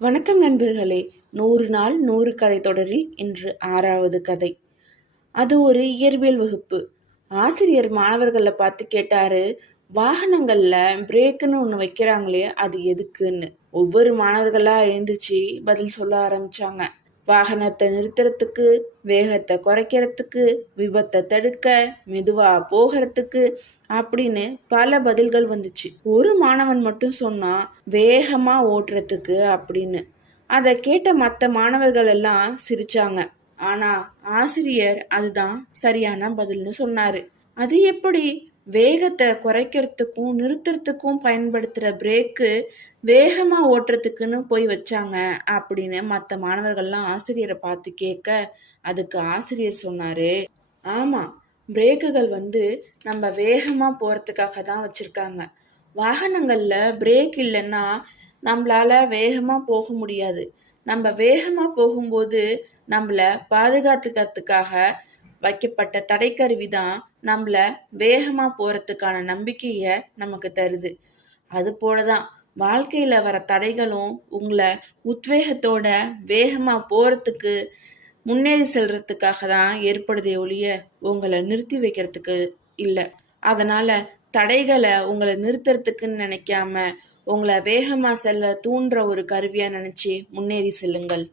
வணக்கம் நண்பர்களே. 100 நாள் 100 கதை தொடரில் இன்று 6வது கதை. அது ஒரு இயற்பியல் வகுப்பு. ஆசிரியர் மாணவர்களை பார்த்து கேட்டாரு, வாகனங்கள்ல பிரேக்குன்னு ஒன்று வைக்கிறாங்களே அது எதுக்குன்னு. ஒவ்வொரு மாணவர்களா எழுந்துச்சு பதில் சொல்ல ஆரம்பிச்சாங்க. வாகனத்தை நிறுத்துறதுக்கு, வேகத்தை குறைக்கிறதுக்கு, விபத்தை தடுக்க, மெதுவா போகிறதுக்கு அப்படின்னு பல பதில்கள் வந்துச்சு. ஒரு மாணவன் மட்டும் சொன்னா வேகமா ஓட்டுறதுக்கு அப்படின்னு. அதை கேட்ட மற்ற மாணவர்கள் எல்லாம் சிரிச்சாங்க. ஆனா ஆசிரியர் அதுதான் சரியான பதில்னு சொன்னாரு. அது எப்படி? வேகத்தை குறைக்கிறதுக்கும் நிறுத்துறதுக்கும் பயன்படுத்துற பிரேக்கு வேகமா ஓட்டுறதுக்குன்னு போய் வச்சாங்க அப்படின்னு மற்ற மாணவர்கள்லாம் ஆசிரியரை பார்த்து கேட்க, அதுக்கு ஆசிரியர் சொன்னாரு, ஆமா, பிரேக்குகள் நம்ம வேகமா போறதுக்காக தான் வச்சிருக்காங்க. வாகனங்கள்ல பிரேக் இல்லைன்னா நம்மளால வேகமா போக முடியாது. நம்ம வேகமா போகும்போது நம்மள பாதுகாத்துக்கிறதுக்காக வைக்கப்பட்ட தடைக்கருவி தான் நம்மள வேகமா போறதுக்கான நம்பிக்கைய நமக்கு தருது. அது போலதான் வாழ்க்கையில வர தடைகளும் உங்களை உத்வேகத்தோட வேகமா போறதுக்கு, முன்னேறி செல்றதுக்காக தான் ஏற்படுதே ஒழிய உங்களை நிறுத்தி வைக்கிறதுக்கு இல்லை. அதனால தடைகளை உங்களை நிறுத்துறதுக்குன்னு நினைக்காம உங்களை வேகமா செல்ல தூண்டுற ஒரு கருவியா நினைச்சு முன்னேறி செல்லுங்கள்.